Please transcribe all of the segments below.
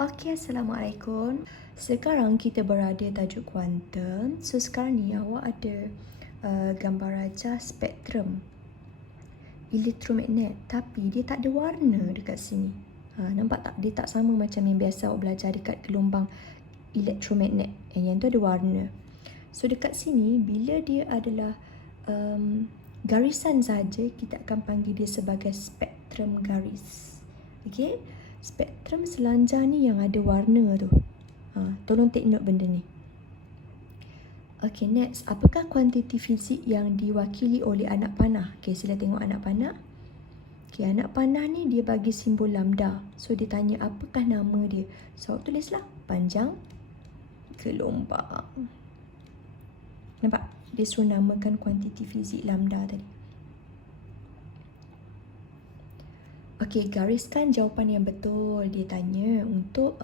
Okey, Assalamualaikum. Sekarang kita berada tajuk kuantum. So sekarang ni awak ada gambar rajah spektrum elektromagnet, tapi dia tak ada warna dekat sini. Nampak tak? Dia tak sama macam yang biasa awak belajar dekat gelombang elektromagnet. Yang tu ada warna. So dekat sini, bila dia adalah garisan saja, kita akan panggil dia sebagai spektrum garis. Okey? Spektrum selanjar ni yang ada warna tu. Tolong take note benda ni. Okay, next. Apakah kuantiti fizik yang diwakili oleh anak panah? Okay, sila tengok anak panah. Okay, anak panah ni dia bagi simbol lambda. So, dia tanya apakah nama dia. So, tulislah panjang gelombang. Nampak? Dia suruh namakan kuantiti fizik lambda tadi. Okey, gariskan jawapan yang betul. Dia tanya untuk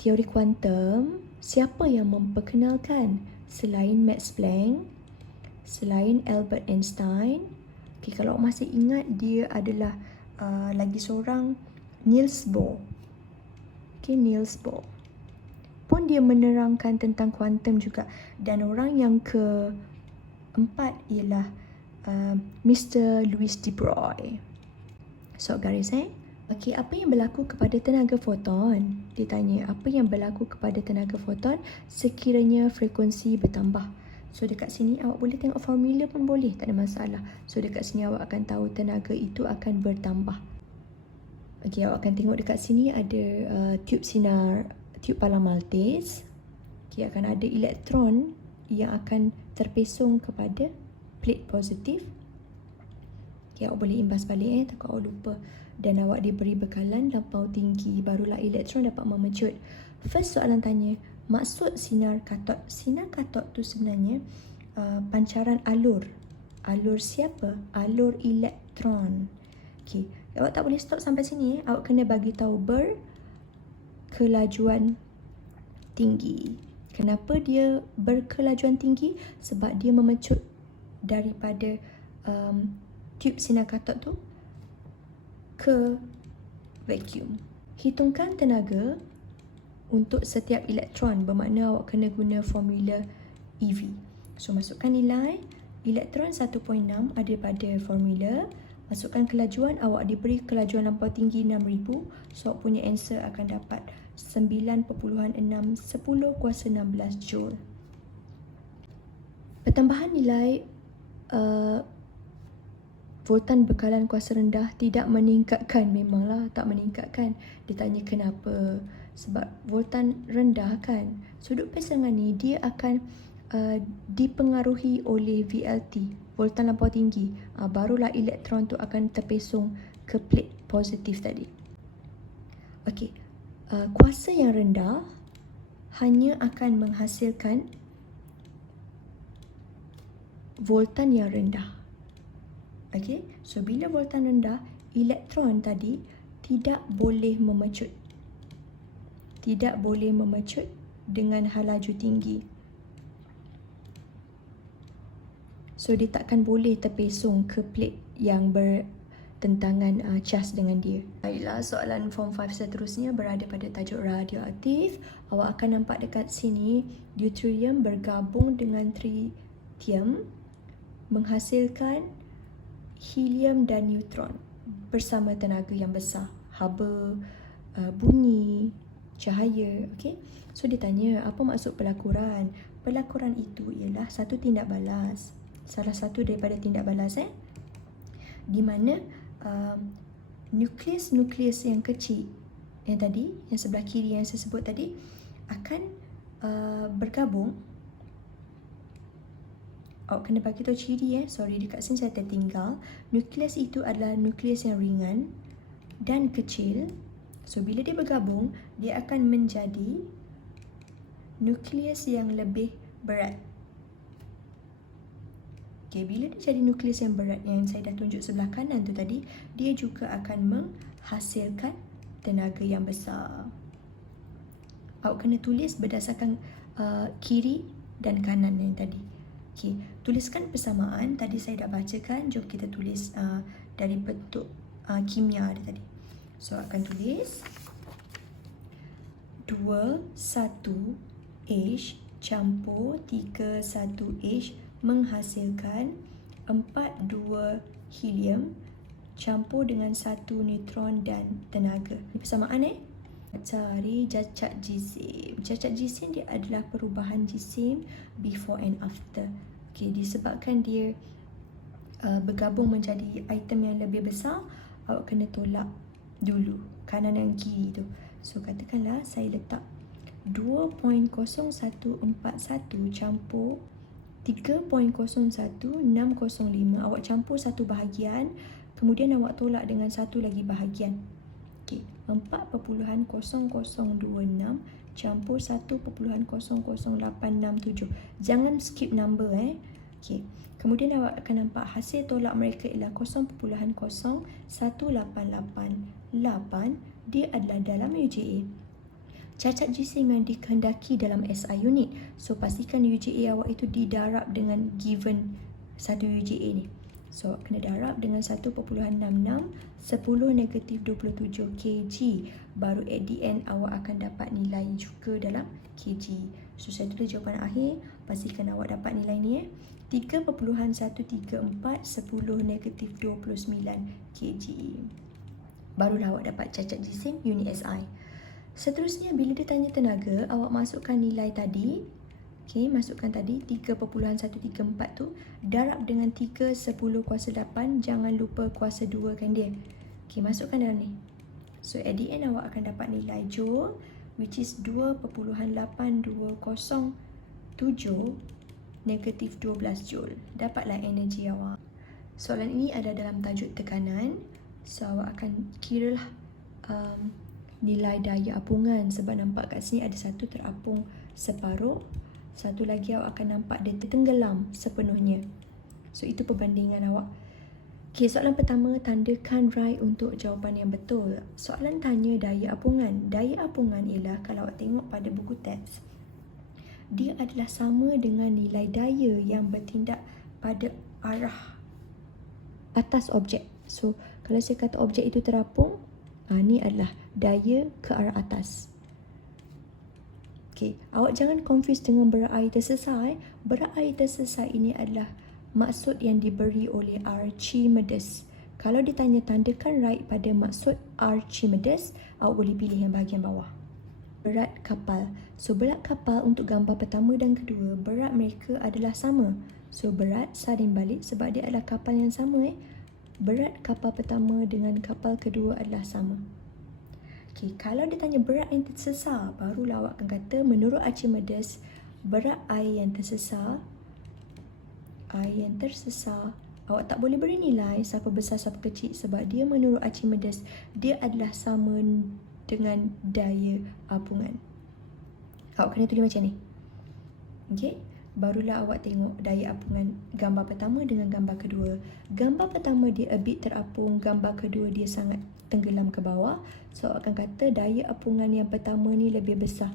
teori kuantum, siapa yang memperkenalkan selain Max Planck, selain Albert Einstein. Okey, kalau masih ingat, dia adalah lagi seorang Niels Bohr. Okey, Niels Bohr pun dia menerangkan tentang kuantum juga. Dan orang yang keempat ialah Mr. Louis de Broglie. So, garis Okey, apa yang berlaku kepada tenaga foton? Dia tanya, apa yang berlaku kepada tenaga foton sekiranya frekuensi bertambah? So, dekat sini awak boleh tengok formula pun boleh, tak ada masalah. So, dekat sini awak akan tahu tenaga itu akan bertambah. Okey, awak akan tengok dekat sini ada tube sinar, tube palang Maltese. Okey, akan ada elektron yang akan terpesong kepada plate positif. Okay, awak boleh imbas balik takut awak lupa. Dan awak diberi bekalan lampau tinggi, barulah elektron dapat memecut. First soalan tanya, maksud sinar katod. Sinar katod tu sebenarnya pancaran alur. Alur siapa? Alur elektron. Okay, awak tak boleh stop sampai sini. Awak kena bagi tahu berkelajuan tinggi. Kenapa dia berkelajuan tinggi? Sebab dia memecut daripada tube sinar katod tu ke vacuum. Hitungkan tenaga untuk setiap elektron, bermakna awak kena guna formula EV. So, masukkan nilai elektron 1.6 ada pada formula. Masukkan kelajuan, awak diberi kelajuan lampau tinggi 6000. So, awak punya answer akan dapat 9.6 10 kuasa 16 joule. Pertambahan nilai voltan bekalan kuasa rendah tidak meningkatkan. Memanglah tak meningkatkan. Dia tanya kenapa. Sebab voltan rendah kan, sudut pesangan ni dia akan dipengaruhi oleh VLT, voltan lampau tinggi. Barulah elektron tu akan terpesong ke plate positif tadi. Okey, kuasa yang rendah hanya akan menghasilkan voltan yang rendah. Okey, so bila voltan rendah, elektron tadi tidak boleh memecut. Tidak boleh memecut dengan laju tinggi. So, dia takkan boleh terpesong ke plate yang bertentangan cas dengan dia. Baiklah, soalan form 5 seterusnya berada pada tajuk radioaktif. Awak akan nampak dekat sini, deuterium bergabung dengan tritium menghasilkan helium dan neutron bersama tenaga yang besar. Haba, bunyi, cahaya. Okay? So, dia tanya apa maksud pelakuran. Pelakuran itu ialah satu tindak balas. Salah satu daripada tindak balas di mana nukleus-nukleus yang kecil yang tadi, yang sebelah kiri yang saya sebut tadi akan bergabung. Awak kena bagi tahu ciri sorry dekat sini saya tertinggal. Nukleus itu adalah nukleus yang ringan dan kecil. So, bila dia bergabung, dia akan menjadi nukleus yang lebih berat. Okay, bila dia jadi nukleus yang berat yang saya dah tunjuk sebelah kanan tu tadi, dia juga akan menghasilkan tenaga yang besar. Awak kena tulis berdasarkan kiri dan kanan yang tadi. Okay, tuliskan persamaan. Tadi saya dah bacakan. Jom kita tulis dari bentuk kimia dia tadi. So, akan tulis 21H campur 31H menghasilkan 42 helium campur dengan 1 neutron dan tenaga. Ini persamaan Cari cacat jisim. Cacat jisim dia adalah perubahan jisim before and after. Okay, disebabkan dia bergabung menjadi item yang lebih besar, awak kena tolak dulu kanan dan kiri tu. So katakanlah saya letak 2.0141 campur 3.01605. Awak campur satu bahagian, kemudian awak tolak dengan satu lagi bahagian. Okey, 4.00026 campur 1.00867. Jangan skip number Okey. Kemudian awak akan nampak hasil tolak mereka ialah 0.01888. Dia adalah dalam UJA. Cacat jisim yang dikehendaki dalam SI unit. So pastikan UJA awak itu didarab dengan given satu UJA ni. So kena darab dengan 1.66 10 negatif 27 kg. Baru at the end awak akan dapat nilai juga dalam kg. So saya tulis jawapan akhir. Pastikan awak dapat nilai ni 3.134 10 negatif 29 kg. Barulah awak dapat cacat jisim unit SI. Seterusnya bila dia tanya tenaga, awak masukkan nilai tadi. Okey, masukkan tadi 3.134 tu darab dengan 3 10 kuasa 8, jangan lupa kuasa 2 kan dia. Okey, masukkan dalam ni. So at the end awak akan dapat nilai joule which is 2.8207 negatif 12 joule. Dapatlah energi awak. Soalan ini ada dalam tajuk tekanan. So awak akan kiralah nilai daya apungan, sebab nampak kat sini ada satu terapung separuh, satu lagi awak akan nampak dia tertenggelam sepenuhnya. So itu perbandingan awak. Okey, soalan pertama, tandakan right untuk jawapan yang betul. Soalan tanya daya apungan. Daya apungan ialah, kalau awak tengok pada buku teks, dia adalah sama dengan nilai daya yang bertindak pada arah atas objek. So kalau saya kata objek itu terapung, ni adalah daya ke arah atas. Okey, awak jangan confuse dengan berat air tersesat. Berat air tersesat ini adalah maksud yang diberi oleh Archimedes. Kalau ditanya tandakan right pada maksud Archimedes, awak boleh pilih yang bahagian bawah. Berat kapal. So berat kapal untuk gambar pertama dan kedua, berat mereka adalah sama. So berat salin balik sebab dia adalah kapal yang sama. Berat kapal pertama dengan kapal kedua adalah sama. Okey, kalau dia tanya berat yang tersesar, barulah awak akan kata menurut Archimedes, berat air yang tersesar, awak tak boleh beri nilai siapa besar siapa kecil sebab dia menurut Archimedes dia adalah sama dengan daya apungan. Awak kena tulis macam ni. Okey, barulah awak tengok daya apungan gambar pertama dengan gambar kedua. Gambar pertama dia a bit terapung, gambar kedua dia sangat tenggelam ke bawah. So awak akan kata daya apungan yang pertama ni lebih besar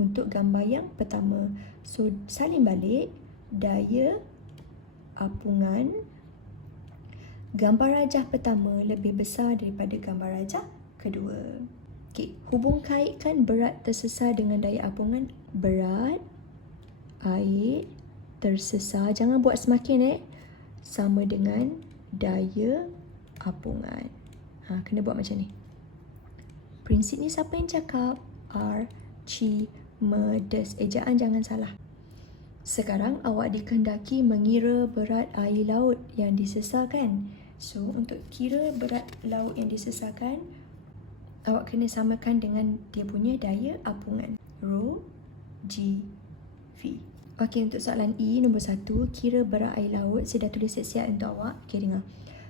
untuk gambar yang pertama. So salin balik, daya apungan gambar rajah pertama lebih besar daripada gambar rajah kedua. Okey, hubung kaitkan berat tersesar dengan daya apungan. Berat air tersesar, jangan buat semakin sama dengan daya apungan. Kena buat macam ni. Prinsip ni siapa yang cakap? Archimedes. Ejaan jangan salah. Sekarang awak dikehendaki mengira berat air laut yang disesarkan. So untuk kira berat laut yang disesarkan, awak kena samakan dengan dia punya daya apungan. Rho G V. Okey, untuk soalan E nombor 1, kira berat air laut. Saya dah tulis siap-siap untuk awak. Okey, dengar.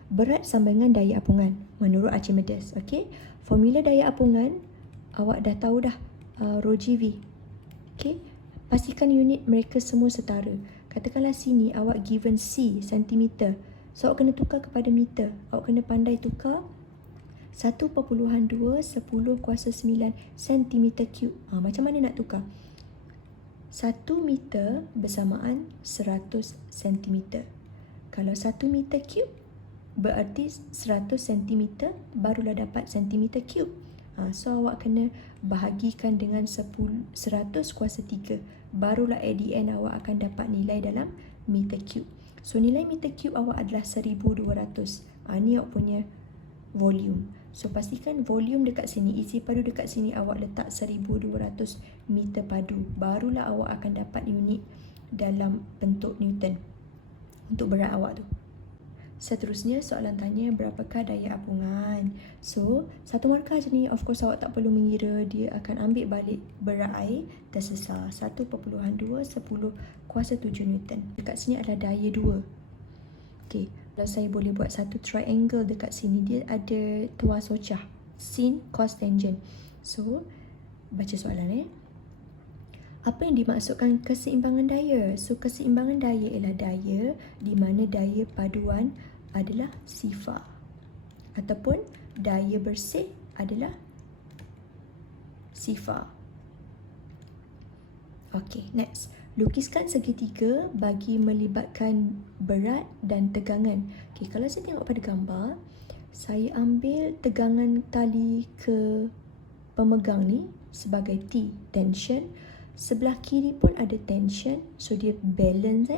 Berat sama dengan daya apungan menurut Archimedes. Okey, formula daya apungan awak dah tahu dah, Rho G V. Okey, pastikan unit mereka semua setara. Katakanlah sini awak given C cm. So awak kena tukar kepada meter. Awak kena pandai tukar 1.2 10 kuasa 9 cm3. Macam mana nak tukar? 1 meter bersamaan 100 cm. Kalau 1 meter cube berarti 100 cm barulah dapat cm cube. So awak kena bahagikan dengan 100 kuasa 3. Barulah at the end awak akan dapat nilai dalam meter cube. So nilai meter cube awak adalah 1200. Ni awak punya volume. So pastikan volume dekat sini, isi padu dekat sini awak letak 1200 meter padu. Barulah awak akan dapat unit dalam bentuk Newton untuk berat awak tu. Seterusnya soalan tanya berapakah daya apungan. So satu markah je ni, of course awak tak perlu mengira, dia akan ambil balik berat air tersesar 1.2 10 kuasa 7 Newton. Dekat sini adalah daya 2. Okey, kalau saya boleh buat satu triangle dekat sini, dia ada tuas ocah, sin, cos, tangent. So baca soalan Apa yang dimaksudkan keseimbangan daya? So keseimbangan daya ialah daya di mana daya paduan adalah sifar, ataupun daya bersih adalah sifar. Okey, next. Lukiskan segitiga bagi melibatkan berat dan tegangan. Okey, kalau saya tengok pada gambar, saya ambil tegangan tali ke pemegang ni sebagai T, tension. Sebelah kiri pun ada tension, so dia balance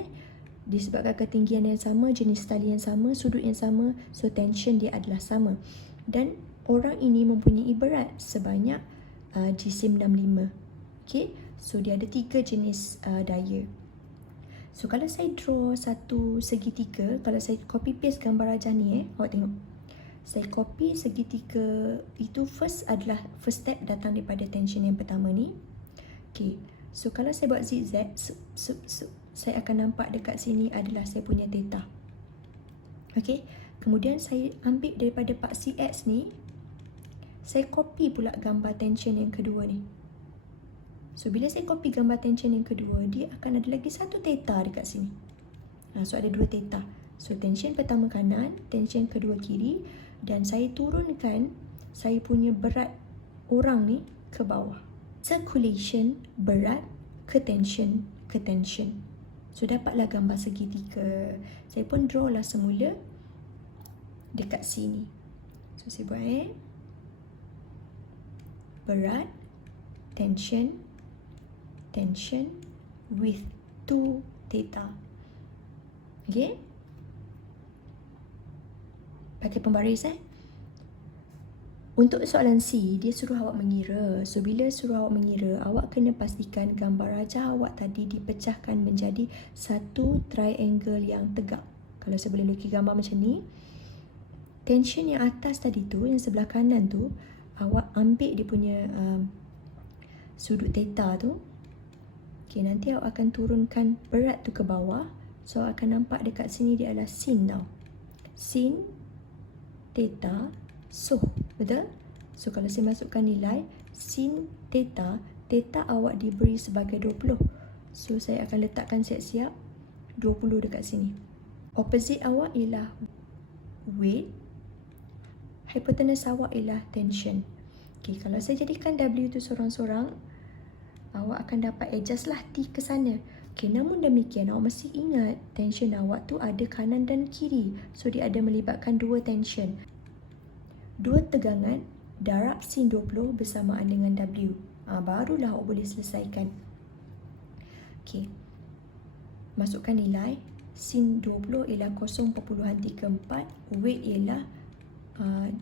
disebabkan ketinggian yang sama, jenis tali yang sama, sudut yang sama, so tension dia adalah sama. Dan orang ini mempunyai berat sebanyak jisim 65. Okay, so dia ada 3 jenis daya. So kalau saya draw satu segitiga, kalau saya copy paste gambar rajah ni awak tengok. Saya copy segitiga itu, first step datang daripada tension yang pertama ni. Okay, so kalau saya buat zigzag, saya akan nampak dekat sini adalah saya punya theta. Okay, kemudian saya ambil daripada paksi X ni, saya copy pula gambar tension yang kedua ni. So bila saya copy gambar tension yang kedua, dia akan ada lagi satu theta dekat sini. So ada 2 theta. So tension pertama kanan, tension kedua kiri, dan saya turunkan saya punya berat orang ni ke bawah. Circulation, berat, ke tension. So dapatlah gambar segitiga. Saya pun draw lah semula dekat sini. So saya buat berat, tension with 2 theta. Okay, pakai pembaris Untuk soalan C, dia suruh awak mengira. So bila suruh awak mengira, awak kena pastikan gambar rajah awak tadi dipecahkan menjadi satu triangle yang tegak. Kalau saya boleh lukis gambar macam ni, tension yang atas tadi tu, yang sebelah kanan tu, awak ambil dia punya sudut theta tu. Okay, nanti awak akan turunkan berat tu ke bawah. So akan nampak dekat sini dia adalah sin tau. Sin theta so, betul? So kalau saya masukkan nilai sin theta, theta awak diberi sebagai 20. So saya akan letakkan siap-siap 20 dekat sini. Opposite awak ialah weight, hypotenuse awak ialah tension. Okay, kalau saya jadikan W tu sorang-sorang, awak akan dapat adjust lah T ke sana. Okay, namun demikian awak mesti ingat tension awak tu ada kanan dan kiri. So dia ada melibatkan 2 tension. 2 tegangan darab sin 20 bersamaan dengan W. Barulah awak boleh selesaikan. Okay, masukkan nilai. Sin 20 ialah 0.34. Weight ialah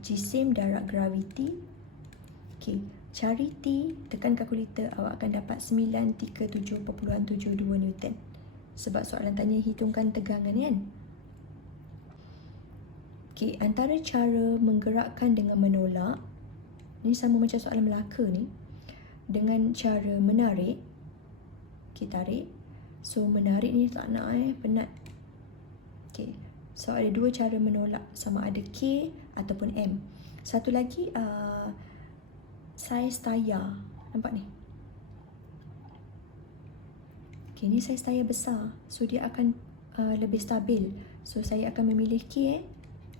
jisim darab graviti. Okay, cari T, tekan kalkulator, awak akan dapat 937.72 Newton. Sebab soalan tanya hitungkan tegangan kan. Okay, antara cara menggerakkan dengan menolak, ni sama macam soalan Melaka ni. Dengan cara menarik, kita tarik. So menarik ni tak nak penat. Okay, so ada 2 cara menolak, sama ada K ataupun M. Satu lagi saiz tayar. Nampak ni? Okay, ni saiz tayar besar. So dia akan lebih stabil. So saya akan memilih K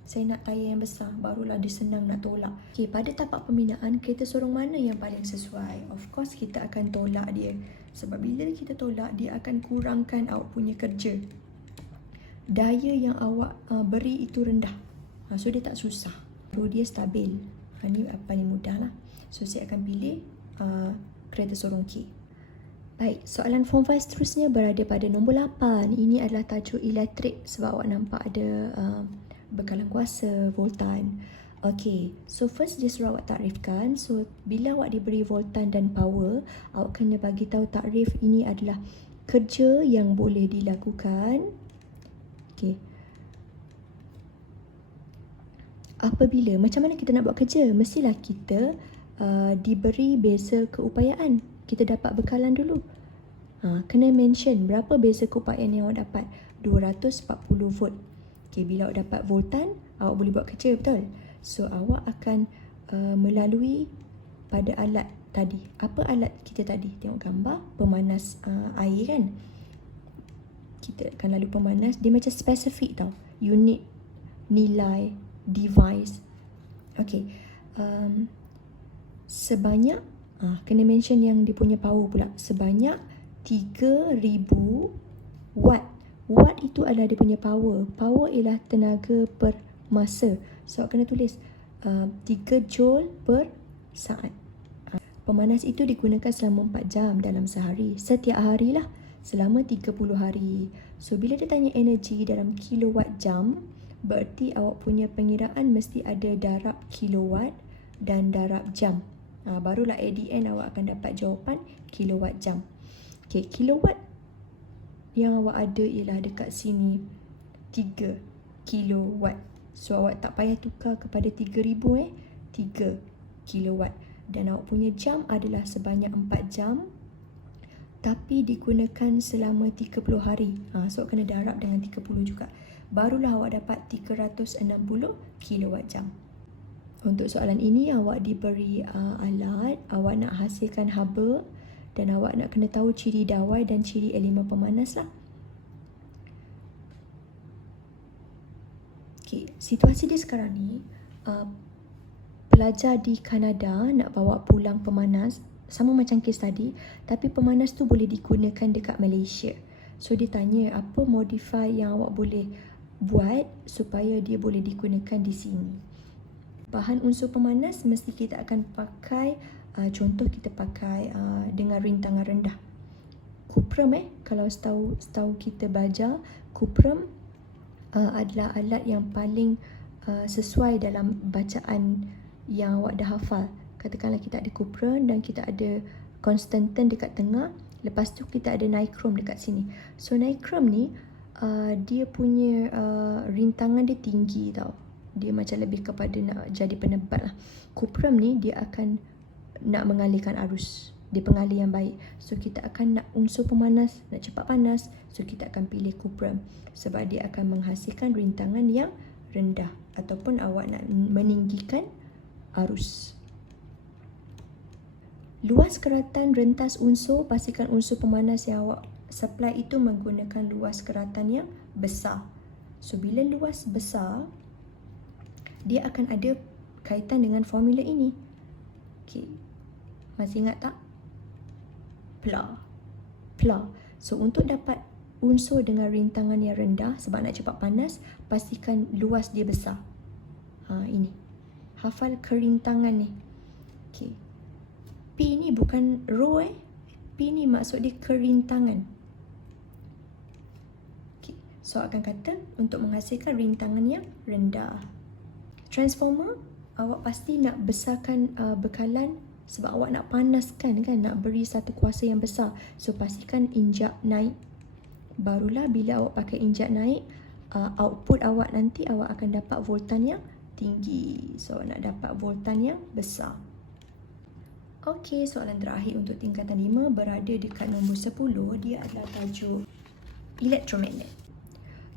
Saya nak tayar yang besar, barulah dia senang nak tolak. Okay, pada tapak pembinaan, kereta sorong mana yang paling sesuai? Of course, kita akan tolak dia. Sebab bila kita tolak, dia akan kurangkan awak punya kerja. Daya yang awak beri itu rendah. So, dia tak susah. So, dia stabil. Ni paling mudah lah. So saya akan pilih kereta sorong K. Baik, soalan form 5 seterusnya berada pada nombor 8. Ini adalah tajuk elektrik sebab awak nampak ada bekalan kuasa, voltan. Okay, so first dia suruh awak takrifkan. So bila awak diberi voltan dan power, awak kena bagi tahu takrif ini adalah kerja yang boleh dilakukan. Okay. Apabila, macam mana kita nak buat kerja? Mestilah kita diberi beza keupayaan. Kita dapat bekalan dulu. Kena mention berapa beza keupayaan yang awak dapat. 240 volt. Okay, bila awak dapat voltan, awak boleh buat kerja, betul? So, awak akan melalui pada alat tadi. Apa alat kita tadi? Tengok gambar, pemanas air kan? Kita akan lalu pemanas. Dia macam spesifik tau. Unit, nilai, device. Okay. Sebanyak, kena mention yang dia punya power pula. Sebanyak 3000 watt. Watt itu adalah dia punya power. Power ialah tenaga per masa. So, kena tulis 3 joule per saat. Pemanas itu digunakan selama 4 jam dalam sehari. Setiap hari lah. Selama 30 hari. So, bila dia tanya energi dalam kilowatt jam, berarti awak punya pengiraan mesti ada darab kilowatt dan darab jam. Barulah at the end awak akan dapat jawapan kilowatt jam. Okay, kilowatt yang awak ada ialah dekat sini 3 kilowatt. So awak tak payah tukar kepada 3000 3 kilowatt. Dan awak punya jam adalah sebanyak 4 jam tapi digunakan selama 30 hari. So awak kena darab dengan 30 juga. Barulah awak dapat 360 kilowatt jam. Untuk soalan ini awak diberi alat, awak nak hasilkan haba dan awak nak kena tahu ciri dawai dan ciri elemen pemanas lah. Okay, situasi dia sekarang ni, pelajar di Kanada nak bawa pulang pemanas, sama macam kes tadi, tapi pemanas tu boleh digunakan dekat Malaysia. So dia tanya apa modify yang awak boleh buat supaya dia boleh digunakan di sini. Bahan unsur pemanas mesti kita akan pakai, contoh kita pakai dengan rintangan rendah. Cuprum kalau setahu kita belajar, cuprum adalah alat yang paling sesuai dalam bacaan yang awak dah hafal. Katakanlah kita ada cuprum dan kita ada konstantan dekat tengah, lepas tu kita ada nichrome dekat sini. So nichrome ni dia punya rintangan dia tinggi tau. Dia macam lebih kepada nak jadi penebat lah. Cuprum ni dia akan nak mengalirkan arus. Dia pengalih yang baik. So kita akan nak unsur pemanas, nak cepat panas. So kita akan pilih cuprum. Sebab dia akan menghasilkan rintangan yang rendah. Ataupun awak nak meninggikan arus. Luas keratan rentas unsur, pastikan unsur pemanas yang awak supply itu menggunakan luas keratan yang besar. So bila luas besar, dia akan ada kaitan dengan formula ini. Okay. Masih ingat tak? Pla. So untuk dapat unsur dengan rintangan yang rendah, sebab nak cepat panas, pastikan luas dia besar. Ini. Hafal kerintangan ni. Okay. P ni bukan rho P ni maksud dia kerintangan. Okay. So akan kata untuk menghasilkan rintangan yang rendah. Transformer, awak pasti nak besarkan bekalan sebab awak nak panaskan kan, nak beri satu kuasa yang besar. So pastikan injak naik. Barulah bila awak pakai injak naik, output awak nanti awak akan dapat voltan yang tinggi. So nak dapat voltan yang besar. Okey, soalan terakhir untuk tingkatan 5 berada dekat nombor 10. Dia adalah tajuk elektromagnet.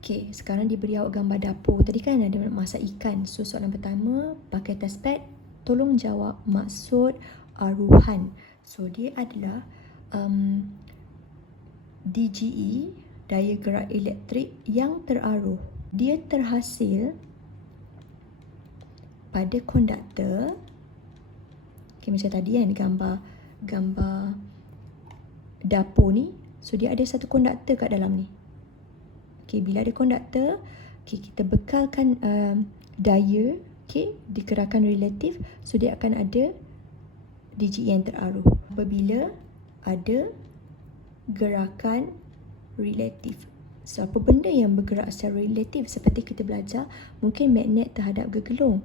Okey, sekarang diberi awak gambar dapur. Tadi kan ada masak ikan. So soalan pertama, pakai test pad, tolong jawab maksud aruhan. So dia adalah DGE, daya gerak elektrik yang teraruh. Dia terhasil pada konduktor. Okay, macam tadi kan gambar dapur ni. So dia ada satu konduktor kat dalam ni. Okay, bila ada konduktor, okay, kita bekalkan daya. Okay, di gerakan relatif, so dia akan ada DGE yang teraruh. Apabila ada gerakan relatif. So, apa benda yang bergerak secara relatif? Seperti kita belajar, mungkin magnet terhadap gegelung,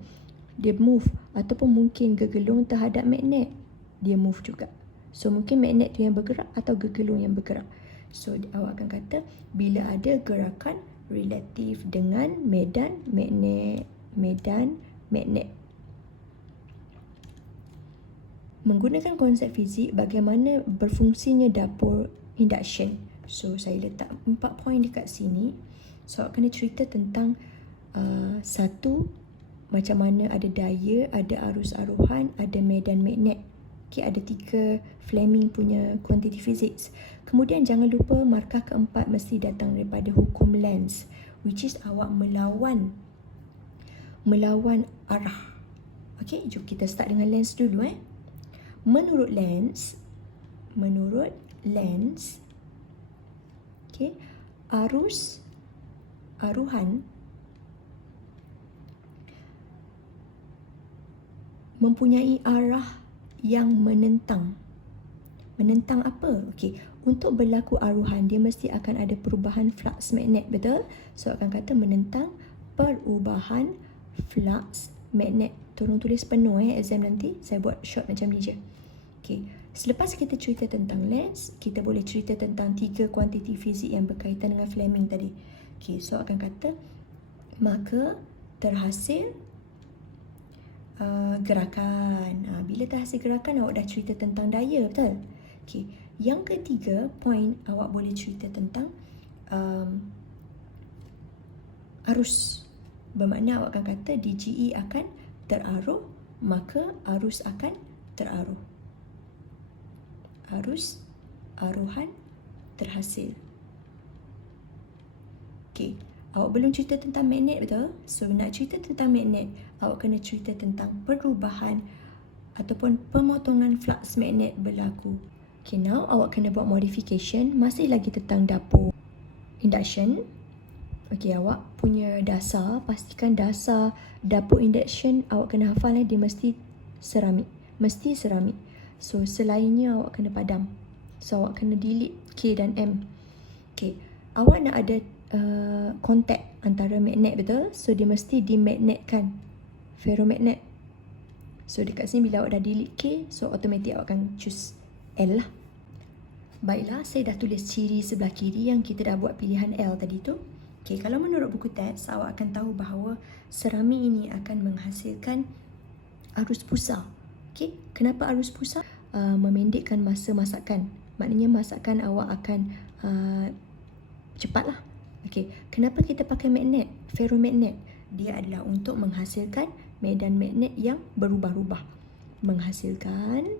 dia move. Ataupun mungkin gegelung terhadap magnet, dia move juga. So, mungkin magnet tu yang bergerak atau gegelung yang bergerak. So, awak akan kata, bila ada gerakan relatif dengan medan magnet. Menggunakan konsep fizik, bagaimana berfungsinya dapur induction. So, saya letak 4 poin dekat sini. So, awak kena cerita tentang satu, macam mana ada daya, ada arus aruhan, ada medan magnet. Okay, ada 3 Fleming punya kuantiti fizik. Kemudian jangan lupa markah keempat mesti datang daripada hukum Lenz, which is awak melawan arah. Okay, jom kita start dengan Lenz dulu. Menurut Lenz, okay, aruhan mempunyai arah yang menentang. Menentang apa? Okey, untuk berlaku aruhan dia mesti akan ada perubahan flux magnet, betul? So akan kata menentang perubahan flux magnet. Tolong tulis penuh exam nanti. Saya buat short macam ni je. Okey, selepas kita cerita tentang Lenz, kita boleh cerita tentang 3 kuantiti fizik yang berkaitan dengan Fleming tadi. Okey, so akan kata maka terhasil gerakan. Bila terhasil gerakan, awak dah cerita tentang daya, betul? Okey, yang ketiga poin, awak boleh cerita tentang arus. Bermakna awak akan kata DGE akan teraruh, maka arus akan teraruh. Arus aruhan terhasil. Okey, awak belum cerita tentang magnet, betul? So, nak cerita tentang magnet, awak kena cerita tentang perubahan ataupun pemotongan flux magnet berlaku. Okay, now awak kena buat modification. Masih lagi tentang dapur induction. Okay, awak punya dasar, pastikan dasar dapur induction awak kena hafal dia mesti seramik. So, selainnya awak kena padam. So, awak kena delete K dan M. Okay, awak nak ada kontak antara magnet, betul? So, dia mesti dimagnetkan. Ferromagnet. So, dekat sini bila awak dah delete K, so automatik awak akan choose L lah. Baiklah, saya dah tulis ciri sebelah kiri yang kita dah buat pilihan L tadi tu. Okay, kalau menurut buku teks, awak akan tahu bahawa seramik ini akan menghasilkan arus pusar. Okay, kenapa arus pusar? Memendekkan masa masakan. Maknanya masakan awak akan cepatlah. Okay, kenapa kita pakai magnet? Ferromagnet. Dia adalah untuk menghasilkan medan magnet yang berubah-ubah. Menghasilkan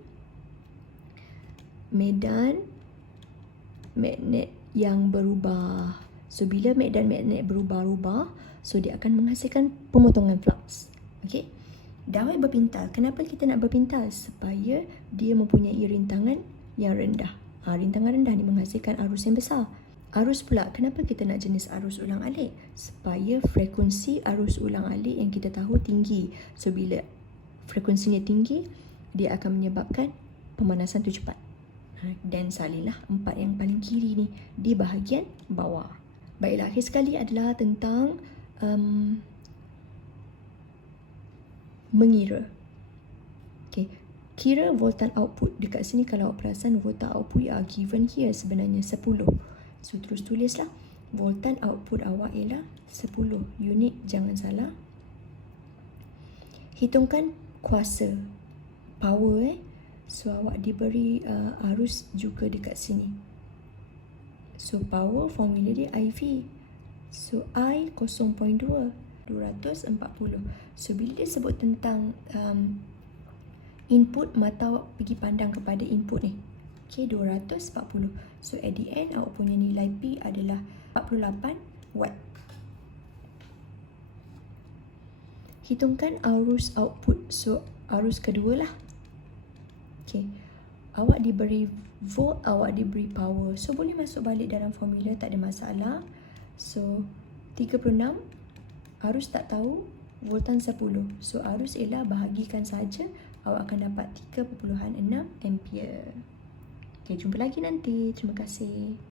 medan magnet yang berubah. So, bila medan magnet berubah-ubah, so dia akan menghasilkan pemotongan flux. Okay. Dawai berpintal. Kenapa kita nak berpintal? Supaya dia mempunyai rintangan yang rendah. Rintangan rendah ni menghasilkan arus yang besar. Arus pula, kenapa kita nak jenis arus ulang-alik? Supaya frekuensi arus ulang-alik yang kita tahu tinggi. So, bila frekuensinya tinggi, dia akan menyebabkan pemanasan tu cepat. Dan salinlah 4 yang paling kiri ni di bahagian bawah. Baiklah, akhir sekali adalah tentang mengira. Okay. Kira voltan output. Dekat sini kalau awak perasan voltan output are given here sebenarnya 10. So, terus tulislah. Voltan output awak ialah 10 unit, jangan salah. Hitungkan kuasa. Power So, awak diberi arus juga dekat sini. So, power formula dia IV. So, I 0.2. 240. So, bila dia sebut tentang input, mata awak pergi pandang kepada input ni. Okay, 240. So, at the end, awak punya nilai P adalah 48 watt. Hitungkan arus output. So, arus kedua lah. Okay, awak diberi volt, awak diberi power. So, boleh masuk balik dalam formula, tak ada masalah. So, 36, arus tak tahu, voltan 10. So arus ialah bahagikan saja, awak akan dapat 3.6 ampere. Okay, jumpa lagi nanti. Terima kasih.